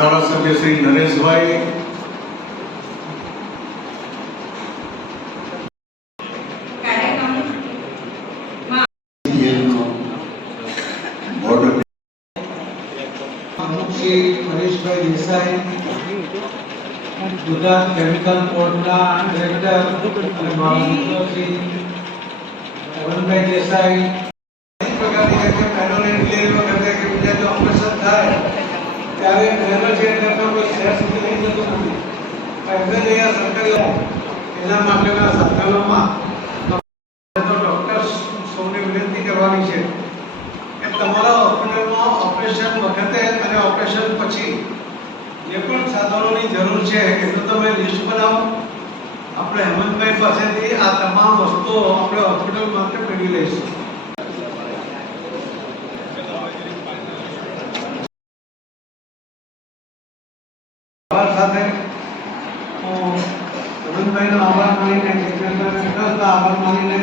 ધારાસભ્ય Shri Nareshbhai board Shri Harishbhai Desai Gujarat chemical બોર્ડના director અને મારા મિત્ર શ્રી પવનભાઈ દેસાઈ અનેક પ્રકારની જે છે પેનોની ડિલિવરી વખતે કે બીજા જો ઓપરેશન થાય ત્યારે બહેનો છે એમને કોઈ શહેર સુધી નહીં જતું નથી. એમને જે સરકારી એના માટેના સાધનોમાં કરવાની છે કે તમારા હોસ્પિટલમાં ઓપરેશન વખતે અને ઓપરેશન પછી જે પણ સાધનોની જરૂર છે એનું તમે લિસ્ટ બનાવો. આપણે હેમંતભાઈ પાસેથી આ તમામ વસ્તુઓ આપણે હોસ્પિટલ માટે મેળવી લઈશું. આભાર સાથે. હું હેમંતભાઈનો આભાર માનીને આભાર માનીને